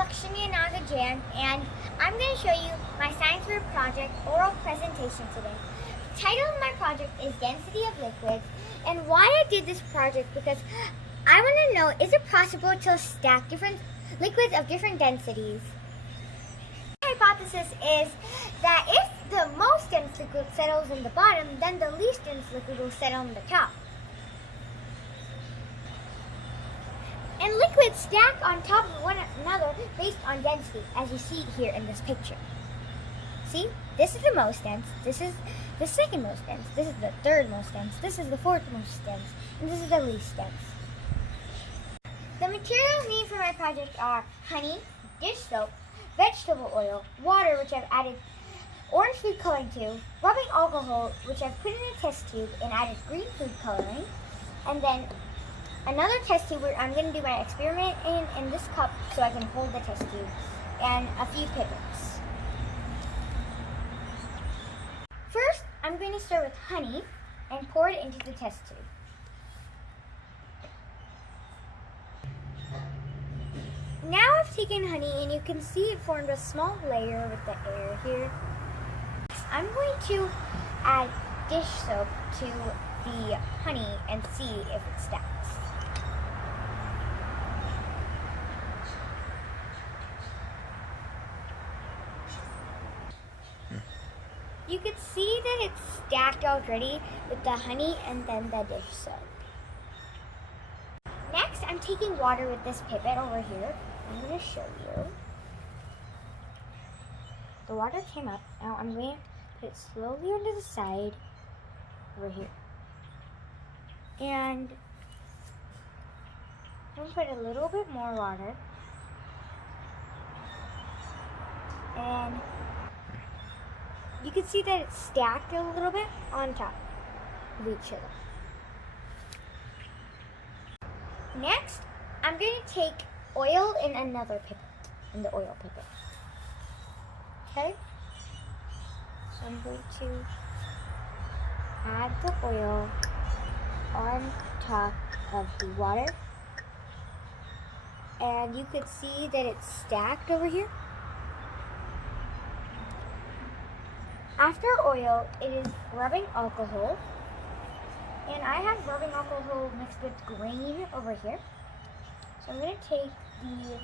Lakshmi Nagajan, and I'm going to show you my science fair project oral presentation today. The title of my project is Density of Liquids, and why I did this project because I want to know, is it possible to stack different liquids of different densities? My hypothesis is that if the most dense liquid settles in the bottom, then the least dense liquid will settle in the top. And liquids stack on top of one another based on density, as you see here in this picture. See, this is the most dense, this is the second most dense, this is the third most dense, this is the fourth most dense, and this is the least dense. The materials needed for my project are honey, dish soap, vegetable oil, water, which I've added orange food coloring to, rubbing alcohol, which I've put in a test tube and added green food coloring, and then another test tube where I'm going to do my experiment in this cup so I can hold the test tube, and a few pivots. First, I'm going to start with honey and pour it into the test tube. Now I've taken honey and you can see it formed a small layer with the air here. I'm going to add dish soap to the honey and see if it stacks. You can see that it's stacked already with the honey and then the dish soap. Next, I'm taking water with this pipette over here. I'm going to show you. The water came up. Now I'm going to put it slowly onto the side over here. And I'm going to put a little bit more water. And you can see that it's stacked a little bit on top of each other. Next, I'm going to take oil in another pipette, in the oil pipette. Okay? So I'm going to add the oil on top of the water. And you can see that it's stacked over here. After oil, it is rubbing alcohol. And I have rubbing alcohol mixed with green over here. So I'm going to take the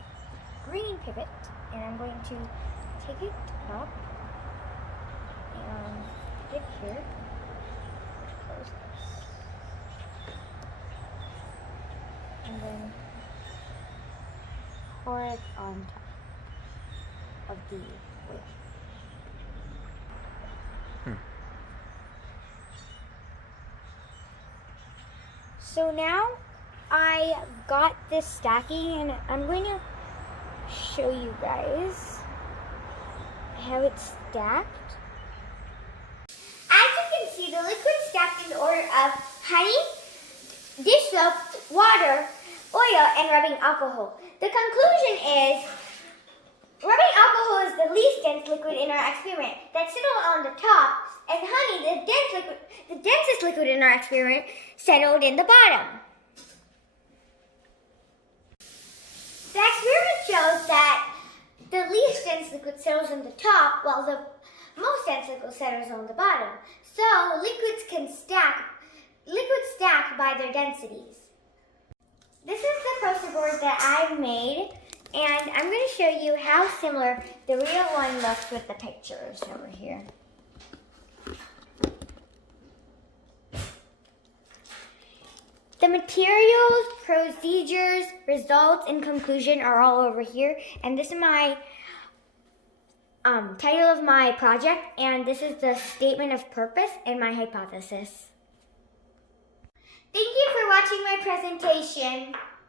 green pipette and I'm going to take it up and put it here. Close this. And then pour it on top of the oil. So now I got this stacking and I'm going to show you guys how it's stacked. As you can see, the liquid stacked in the order of honey, dish soap, water, oil, and rubbing alcohol. The conclusion is rubbing alcohol is the least dense liquid in our experiment that settled on the top, and honey, the densest liquid in our experiment, settled in the bottom. The experiment shows that the least dense liquid settles on the top, while the most dense liquid settles on the bottom. So liquids stack by their densities. This is the poster board that I've made, and I'm going to show you how similar the real one looks with the pictures over here. The materials, procedures, results, and conclusion are all over here. And this is my title of my project. And this is the statement of purpose and my hypothesis. Thank you for watching my presentation.